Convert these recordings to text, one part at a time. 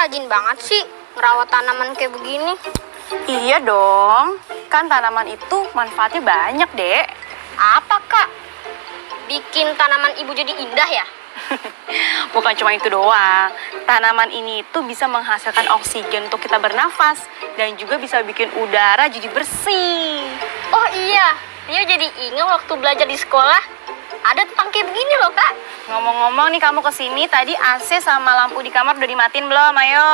rajin banget sih ngerawat tanaman kayak begini. Iya dong, kan tanaman itu manfaatnya banyak, Dek. Apa, Kak? Bikin tanaman ibu jadi indah ya? Bukan cuma itu doang. Tanaman ini itu bisa menghasilkan oksigen untuk kita bernafas dan juga bisa bikin udara jadi bersih. Oh iya, Rio jadi ingat waktu belajar di sekolah ada tentang kayak begini loh, Kak. Ngomong-ngomong nih, kamu kesini tadi AC sama lampu di kamar udah dimatiin belum? Ayo.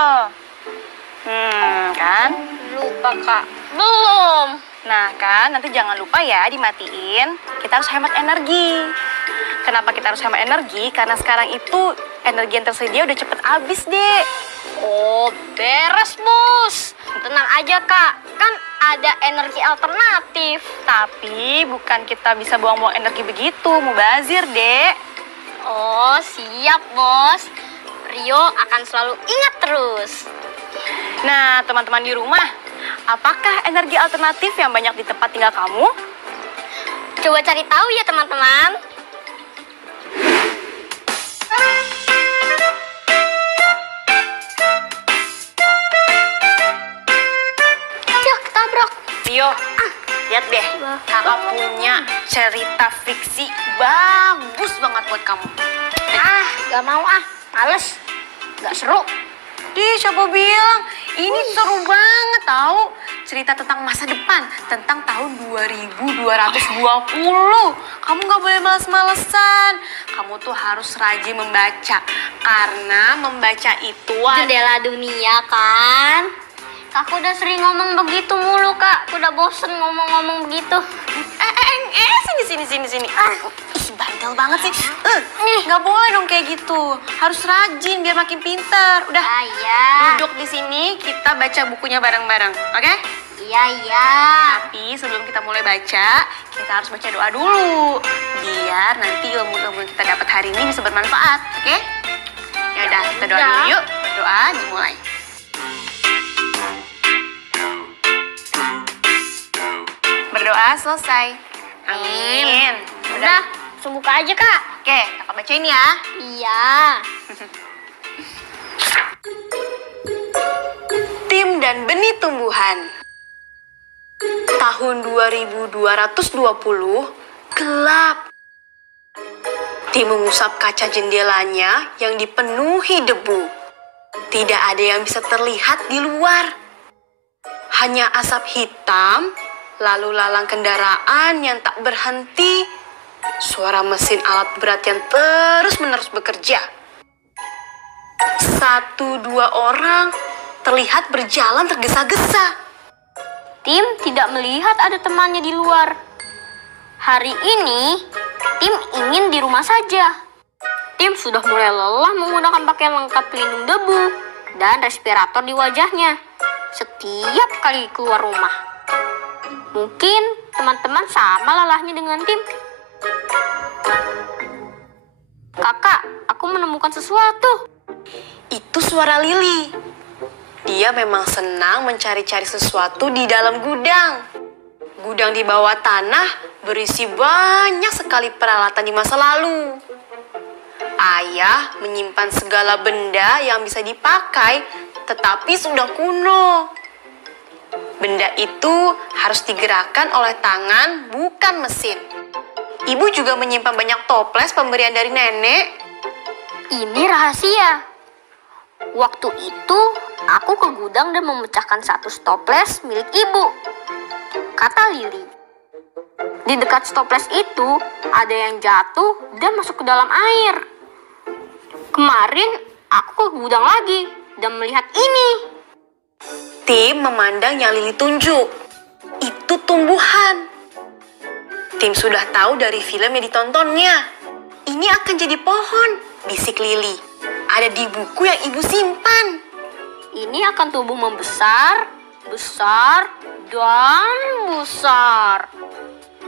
Kan? Lupa, Kak. Belum. Nah kan, nanti jangan lupa ya dimatiin. Kita harus hemat energi. Kenapa kita harus hemat energi? Karena sekarang itu energi yang tersedia udah cepet habis, Dek. Oh, beres, Bos. Tenang aja, Kak. Kan ada energi alternatif. Tapi bukan kita bisa buang-buang energi begitu, mubazir, Dek. Oh, siap, Bos. Rio akan selalu ingat terus. Nah, teman-teman di rumah, apakah energi alternatif yang banyak di tempat tinggal kamu? Coba cari tahu ya, teman-teman. Yuk, ketabrak. Rio, lihat deh, kakak punya cerita fiksi bagus banget buat kamu. Gak mau males. Gak seru. Siapa bilang? Ini seru banget tahu. Cerita tentang masa depan, tentang tahun 2220. Kamu gak boleh males-malesan. Kamu tuh harus rajin membaca. Karena membaca itu Jendela dunia kan. Kakak udah sering ngomong begitu mulu, Kak. Aku udah bosen ngomong-ngomong begitu. Sini. Ih, bandel banget sih. Nggak boleh dong kayak gitu. Harus rajin biar makin pinter. Udah, Iya. duduk di sini kita baca bukunya bareng-bareng, oke? Iya. Tapi sebelum kita mulai baca, kita harus baca doa dulu. Biar nanti ilmu-ilmu yang kita dapat hari ini bisa bermanfaat, oke? Ya udah, kita doa dulu yuk. Doa dimulai. Berdoa selesai. Amin. Udah, langsung buka aja, Kak. Oke, kakak bacain ya. Iya. Tim dan benih tumbuhan. Tahun 2220 gelap. Tim mengusap kaca jendelanya yang dipenuhi debu. Tidak ada yang bisa terlihat di luar. Hanya asap hitam, lalu lalang kendaraan yang tak berhenti, suara mesin alat berat yang terus-menerus bekerja. 1-2 orang terlihat berjalan tergesa-gesa. Tim tidak melihat ada temannya di luar. Hari ini, Tim ingin di rumah saja. Tim sudah mulai lelah menggunakan pakaian lengkap pelindung debu dan respirator di wajahnya setiap kali keluar rumah. Mungkin teman-teman sama lelahnya dengan Tim. Kakak, aku menemukan sesuatu. Itu suara Lili. Dia memang senang mencari-cari sesuatu di dalam gudang. Gudang di bawah tanah berisi banyak sekali peralatan di masa lalu. Ayah menyimpan segala benda yang bisa dipakai tetapi sudah kuno. Benda itu harus digerakkan oleh tangan, bukan mesin. Ibu juga menyimpan banyak toples pemberian dari nenek. Ini rahasia. Waktu itu, aku ke gudang dan memecahkan satu stoples milik ibu. Kata Lili. Di dekat stoples itu, ada yang jatuh dan masuk ke dalam air. Kemarin, aku ke gudang lagi dan melihat ini. Tim memandang yang Lili tunjuk. Itu tumbuhan. Tim sudah tahu dari film yang ditontonnya. Ini akan jadi pohon, bisik Lili. Ada di buku yang ibu simpan. Ini akan tumbuh membesar, besar, dan besar.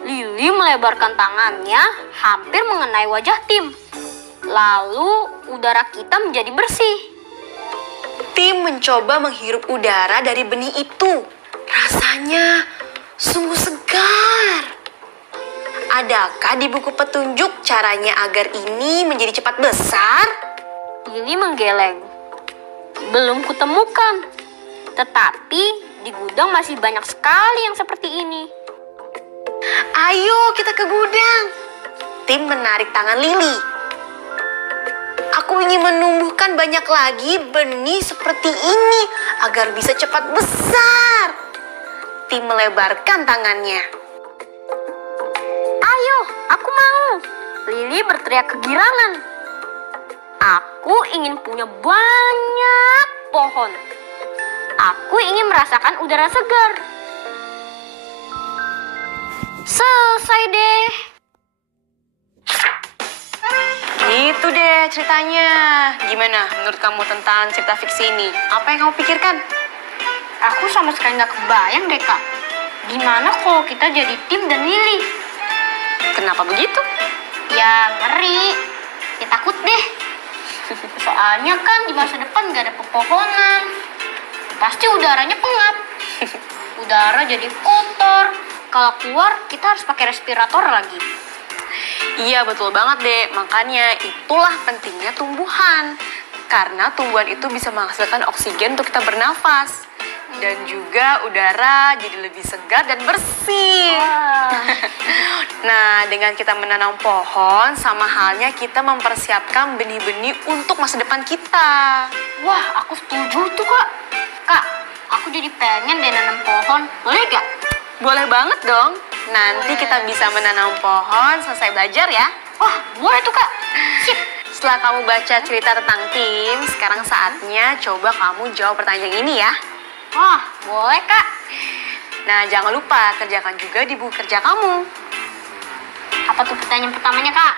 Lili melebarkan tangannya hampir mengenai wajah Tim. Lalu udara kita menjadi bersih. Tim mencoba menghirup udara dari benih itu. Rasanya sungguh segar. Adakah di buku petunjuk caranya agar ini menjadi cepat besar? Lili menggeleng. belum kutemukan. Tetapi di gudang masih banyak sekali yang seperti ini. Ayo kita ke gudang. Tim menarik tangan Lili. Aku ingin menumbuhkan banyak lagi benih seperti ini agar bisa cepat besar. Tim melebarkan tangannya. Ayo, aku mau. Lili berteriak kegirangan. Aku ingin punya banyak pohon. Aku ingin merasakan udara segar. Selesai deh. Gitu deh ceritanya. Gimana menurut kamu tentang cerita fiksi ini? Apa yang kamu pikirkan? Aku sama sekali nggak kebayang deh, Kak. Gimana kalau kita jadi tim dan Lili? Kenapa begitu? Ya, ngeri. Ya, takut deh. Soalnya kan di masa depan nggak ada pepohonan. Pasti udaranya pengap. Udara jadi kotor. Kalau keluar, kita harus pakai respirator lagi. Iya betul banget deh, makanya itulah pentingnya tumbuhan. Karena tumbuhan itu bisa menghasilkan oksigen untuk kita bernafas. Dan juga udara jadi lebih segar dan bersih. Nah, dengan kita menanam pohon, sama halnya kita mempersiapkan benih-benih untuk masa depan kita. Wah, aku setuju tuh, Kak. Kak, aku jadi pengen deh nanam pohon. Boleh gak? Boleh banget dong. Nanti kita bisa menanam pohon selesai belajar ya. Wah, boleh tuh, Kak. Sip. Setelah kamu baca cerita tentang tim, sekarang saatnya coba kamu jawab pertanyaan ini ya. Wah, boleh, Kak. Nah, jangan lupa kerjakan juga di buku kerja kamu. Apa tuh pertanyaan pertamanya, Kak?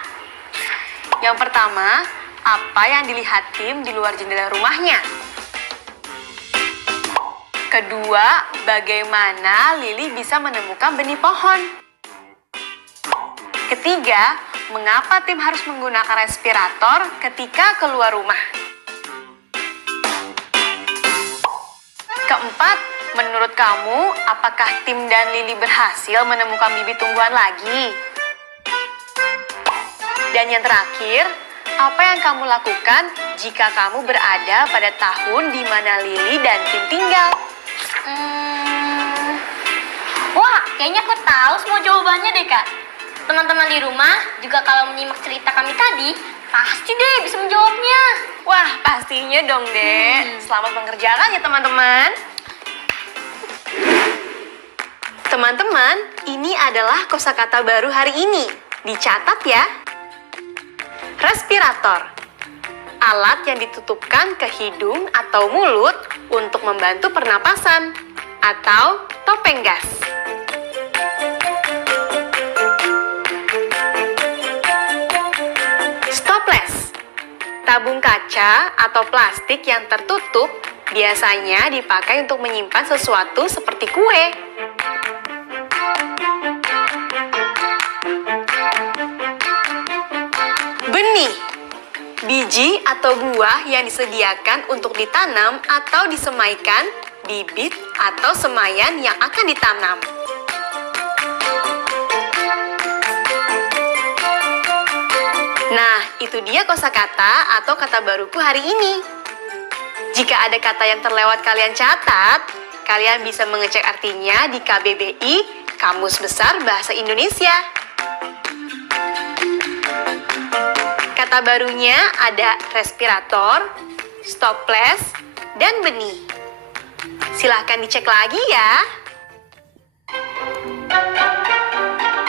Yang pertama, apa yang dilihat tim di luar jendela rumahnya? Kedua, bagaimana Lili bisa menemukan benih pohon? Ketiga, mengapa tim harus menggunakan respirator ketika keluar rumah? Keempat, menurut kamu, apakah tim dan Lili berhasil menemukan bibit tumbuhan lagi? Dan yang terakhir, apa yang kamu lakukan jika kamu berada pada tahun di mana Lili dan tim tinggal? Wah, kayaknya aku tahu semua jawabannya deh, Kak. Teman-teman di rumah juga kalau menyimak cerita kami tadi, pasti deh bisa menjawabnya. Wah, pastinya dong, Dek. Selamat mengerjakan ya, teman-teman. Teman-teman, ini adalah kosakata baru hari ini. Dicatat ya. Respirator. Alat yang ditutupkan ke hidung atau mulut untuk membantu pernapasan. Atau topeng gas. Stoples. Tabung kaca atau plastik yang tertutup biasanya dipakai untuk menyimpan sesuatu seperti kue. Benih. Biji atau buah yang disediakan untuk ditanam atau disemaikan, bibit atau semaian yang akan ditanam. Nah, itu dia kosakata atau kata baruku hari ini. Jika ada kata yang terlewat kalian catat, kalian bisa mengecek artinya di KBBI, Kamus Besar Bahasa Indonesia. Kata barunya ada respirator, stoples, dan benih. Silahkan dicek lagi ya.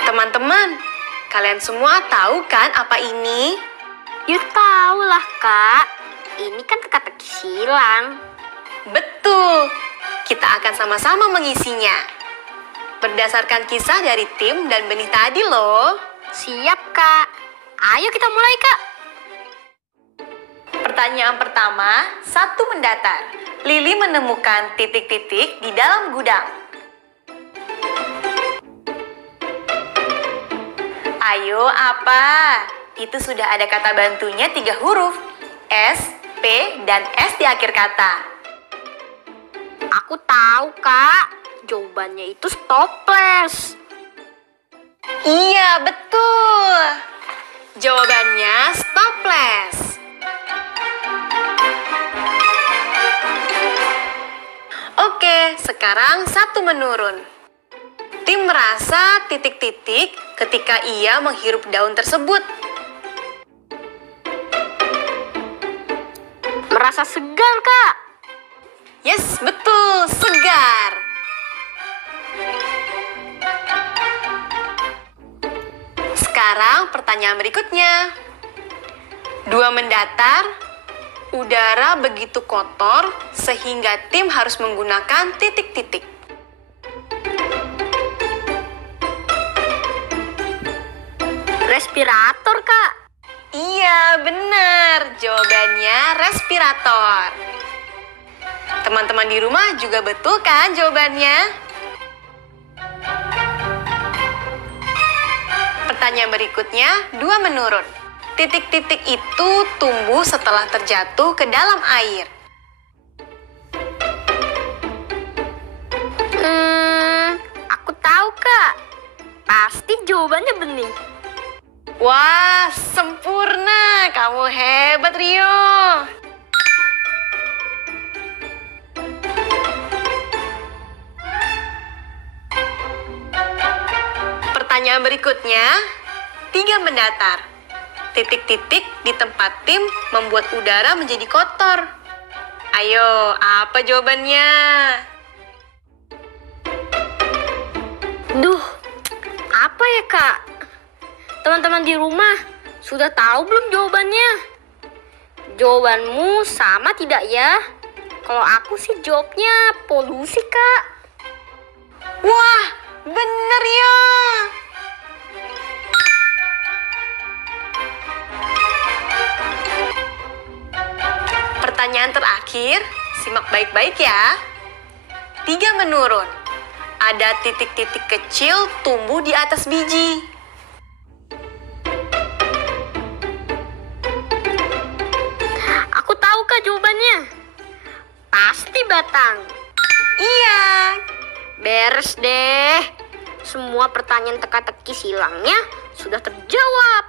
Teman-teman, kalian semua tahu kan apa ini? Ya tahu lah, Kak. Ini kan teka-teki silang. Betul. Kita akan sama-sama mengisinya. Berdasarkan kisah dari tim dan benih tadi loh. Siap, Kak. Ayo kita mulai, Kak. Pertanyaan pertama, 1 mendatar. Lili menemukan titik-titik di dalam gudang. Ayo, apa? Itu sudah ada kata bantunya 3 huruf. S, P, dan S di akhir kata. Aku tahu, Kak. Jawabannya itu stoples. Iya, betul. Jawabannya stoples. sekarang satu menurun. Tim merasa titik-titik ketika ia menghirup daun tersebut. Merasa segar, Kak. Yes, betul, segar. Sekarang pertanyaan berikutnya. 2 mendatar, udara begitu kotor sehingga tim harus menggunakan titik-titik. Respirator, Kak. Iya, benar. Jawabannya respirator. Teman-teman di rumah juga betul kan jawabannya? Pertanyaan berikutnya, 2 menurun. Titik-titik itu tumbuh setelah terjatuh ke dalam air. Aku tahu, Kak. Pasti jawabannya benih. Wah, sempurna. Kamu hebat, Rio. Pertanyaan berikutnya, 3 mendatar. Titik-titik di tempat tim membuat udara menjadi kotor. Ayo, apa jawabannya? Duh, apa ya, Kak? Teman-teman di rumah sudah tahu belum jawabannya? Jawabanmu sama tidak ya? Kalau aku sih jawabnya polusi, Kak. Wah, bener ya. Pertanyaan terakhir, simak baik-baik ya. 3 menurun. Ada titik-titik kecil tumbuh di atas biji. Aku tahu, Kak, jawabannya. Pasti batang. Iya. Beres deh. Semua pertanyaan teka-teki silangnya sudah terjawab.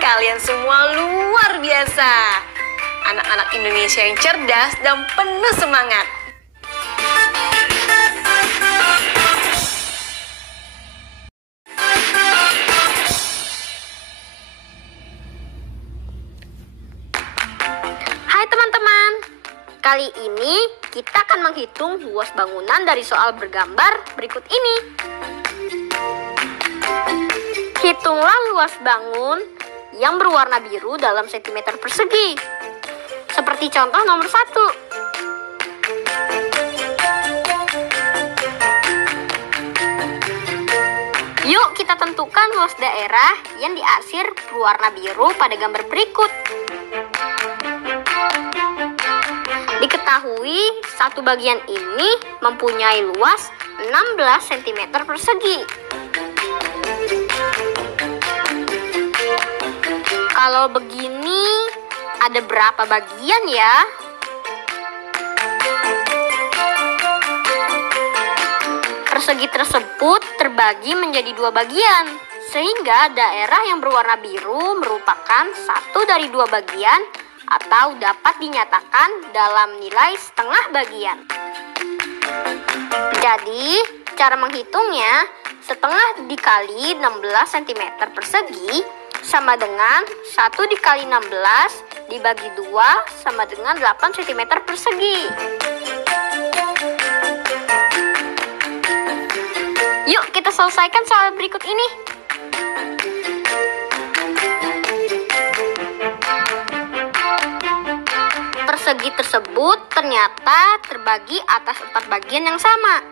Kalian semua luar biasa. Anak-anak Indonesia yang cerdas dan penuh semangat. Hai teman-teman. Kali ini kita akan menghitung luas bangunan dari soal bergambar berikut ini. Hitunglah luas bangun yang berwarna biru dalam sentimeter persegi. Seperti contoh nomor 1. Yuk kita tentukan luas daerah yang diarsir berwarna biru pada gambar berikut. Diketahui satu bagian ini mempunyai luas 16 cm persegi. Kalau begini, ada berapa bagian ya? Persegi tersebut terbagi menjadi 2 bagian, sehingga daerah yang berwarna biru merupakan satu dari 2 bagian atau dapat dinyatakan dalam nilai setengah bagian. Jadi, cara menghitungnya, setengah dikali 16 cm persegi sama dengan 1 dikali 16 dibagi 2 sama dengan 8 cm persegi. Yuk kita selesaikan soal berikut ini. Persegi tersebut ternyata terbagi atas 4 bagian yang sama.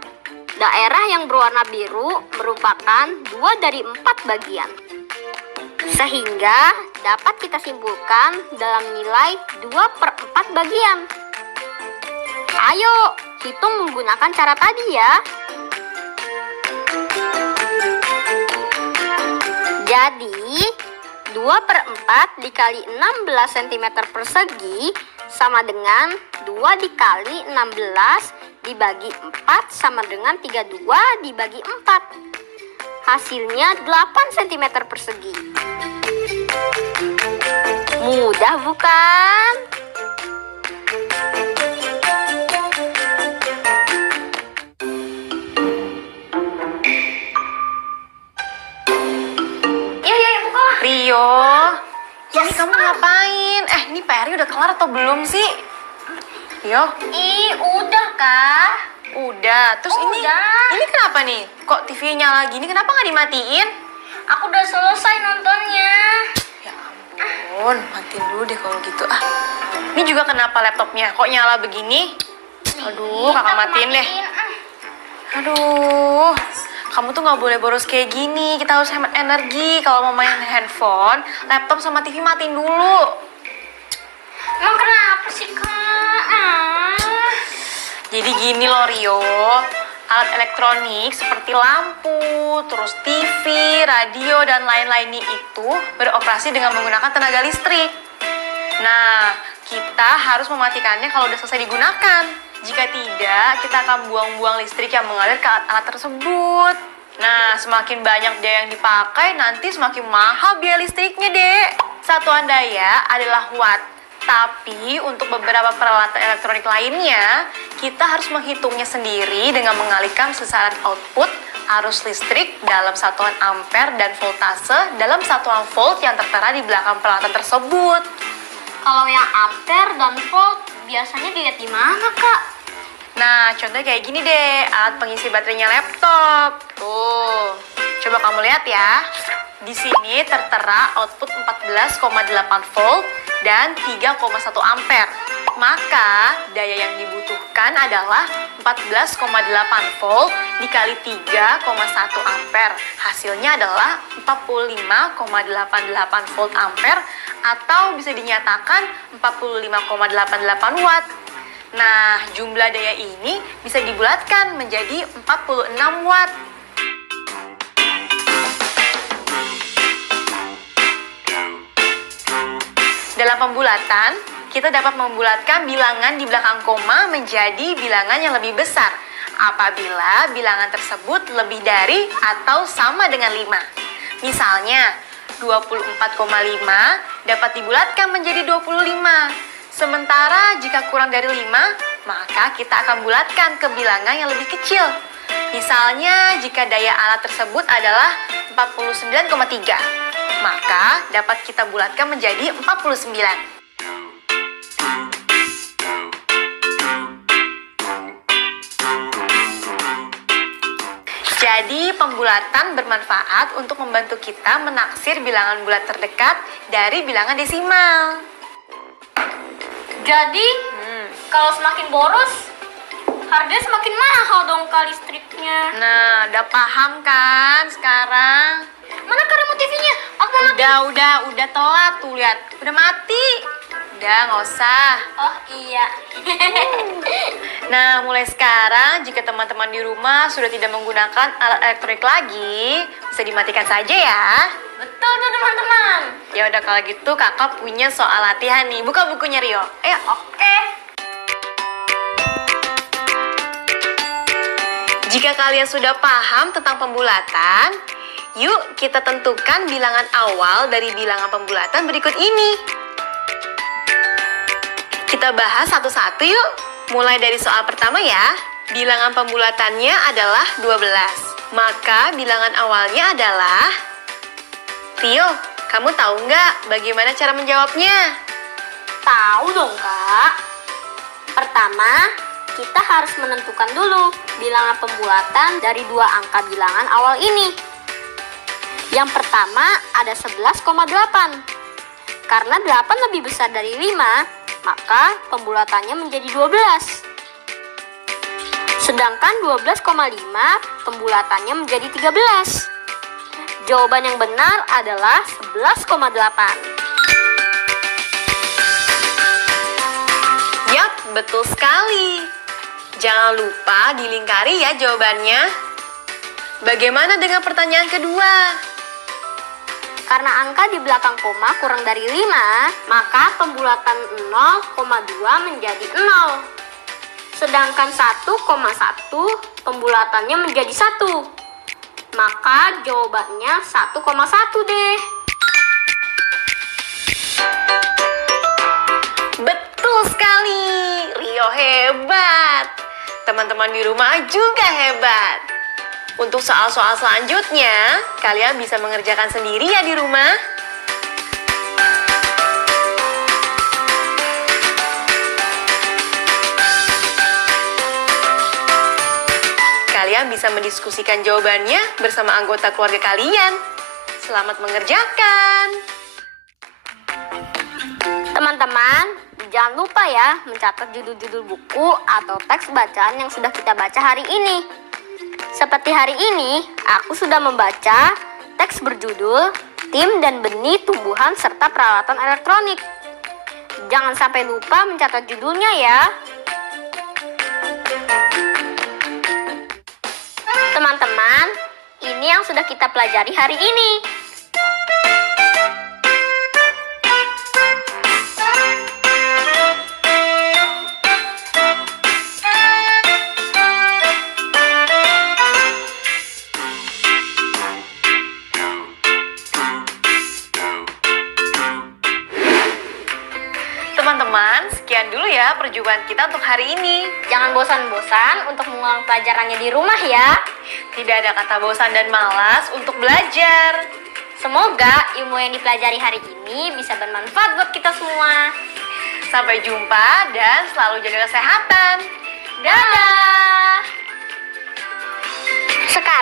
Daerah yang berwarna biru merupakan 2 dari 4 bagian. Sehingga dapat kita simpulkan dalam nilai 2/4 bagian. Ayo, hitung menggunakan cara tadi ya. Jadi, 2/4 dikali 16 cm persegi sama dengan 2 dikali 16 dibagi 4 sama dengan 32 dibagi 4. Hasilnya 8 cm persegi. Mudah bukan? Rio, ini kamu ngapain? Ini PR-nya udah kelar atau belum sih? Rio? Udah, Kak. Udah, terus ini kenapa nih? Kok TV nyala gini, kenapa nggak dimatiin? Aku udah selesai nontonnya. Ya ampun, matiin dulu deh kalau gitu. Ini juga kenapa laptopnya? Kok nyala begini? Aduh, kakak matiin deh. Aduh, kamu tuh nggak boleh boros kayak gini. Kita harus hemat energi. Kalau mau main handphone, laptop sama TV matiin dulu. Emang kenapa sih, Kak? Jadi gini loh Rio, alat elektronik seperti lampu, terus TV, radio, dan lain-lainnya itu beroperasi dengan menggunakan tenaga listrik. Nah, kita harus mematikannya kalau udah selesai digunakan. Jika tidak, kita akan buang-buang listrik yang mengalir ke alat-alat tersebut. Nah, semakin banyak daya yang dipakai, nanti semakin mahal biaya listriknya, Dek. Satuan daya adalah watt. Tapi untuk beberapa peralatan elektronik lainnya, kita harus menghitungnya sendiri dengan mengalihkan besaran output arus listrik dalam satuan ampere dan voltase dalam satuan volt yang tertera di belakang peralatan tersebut. Kalau yang ampere dan volt biasanya dilihat di mana, Kak? Nah, contohnya kayak gini deh, alat pengisi baterainya laptop. Tuh, coba kamu lihat ya. Di sini tertera output 14,8 volt dan 3,1 ampere. Maka daya yang dibutuhkan adalah 14,8 volt dikali 3,1 ampere. Hasilnya adalah 45,88 volt ampere atau bisa dinyatakan 45,88 watt. Nah, jumlah daya ini bisa dibulatkan menjadi 46 watt. Dalam pembulatan, kita dapat membulatkan bilangan di belakang koma menjadi bilangan yang lebih besar apabila bilangan tersebut lebih dari atau sama dengan 5. Misalnya, 24,5 dapat dibulatkan menjadi 25. Sementara jika kurang dari 5, maka kita akan bulatkan ke bilangan yang lebih kecil. Misalnya, jika daya alat tersebut adalah 49,3. Maka dapat kita bulatkan menjadi 49. Jadi pembulatan bermanfaat untuk membantu kita menaksir bilangan bulat terdekat dari bilangan desimal. Jadi, kalau semakin boros, harganya semakin mahal dong, Kak, listriknya. Nah, udah paham kan sekarang? Mana Kak remote TV-nya? Aku mau mati. Udah telat tuh, lihat. Udah mati. Udah, nggak usah. Oh iya. Nah, mulai sekarang jika teman-teman di rumah sudah tidak menggunakan alat elektronik lagi, bisa dimatikan saja ya. Betul tuh teman-teman. Ya udah kalau gitu kakak punya soal latihan nih. Buka bukunya Rio. Ayo. Oke. Jika kalian sudah paham tentang pembulatan, yuk kita tentukan bilangan awal dari bilangan pembulatan berikut ini. Kita bahas satu-satu yuk. Mulai dari soal pertama ya. Bilangan pembulatannya adalah 12. Maka bilangan awalnya adalah... Rio, kamu tahu nggak bagaimana cara menjawabnya? Tahu dong, Kak. Pertama, kita harus menentukan dulu bilangan pembulatan dari dua angka bilangan awal ini. Yang pertama ada 11,8. Karena 8 lebih besar dari 5, maka pembulatannya menjadi 12. Sedangkan 12,5 pembulatannya menjadi 13. Jawaban yang benar adalah 11,8. Yap, betul sekali. Jangan lupa dilingkari ya jawabannya. Bagaimana dengan pertanyaan kedua? Karena angka di belakang koma kurang dari 5, maka pembulatan 0,2 menjadi 0. Sedangkan 1,1 pembulatannya menjadi 1. Maka jawabannya 1,1 deh. Betul sekali. Rio hebat. Teman-teman di rumah juga hebat. Untuk soal-soal selanjutnya, kalian bisa mengerjakan sendiri ya di rumah. kalian bisa mendiskusikan jawabannya bersama anggota keluarga kalian. Selamat mengerjakan! Teman-teman, jangan lupa ya mencatat judul-judul buku atau teks bacaan yang sudah kita baca hari ini. Seperti hari ini, aku sudah membaca teks berjudul Tim dan Benih Tumbuhan serta Peralatan Elektronik. Jangan sampai lupa mencatat judulnya ya. Teman-teman, ini yang sudah kita pelajari hari ini. Teman-teman, sekian dulu ya perjumpaan kita untuk hari ini. Jangan bosan-bosan untuk mengulang pelajarannya di rumah ya. Tidak ada kata bosan dan malas untuk belajar. Semoga ilmu yang dipelajari hari ini bisa bermanfaat buat kita semua. Sampai jumpa dan selalu jaga kesehatan. Dadah! Sekarang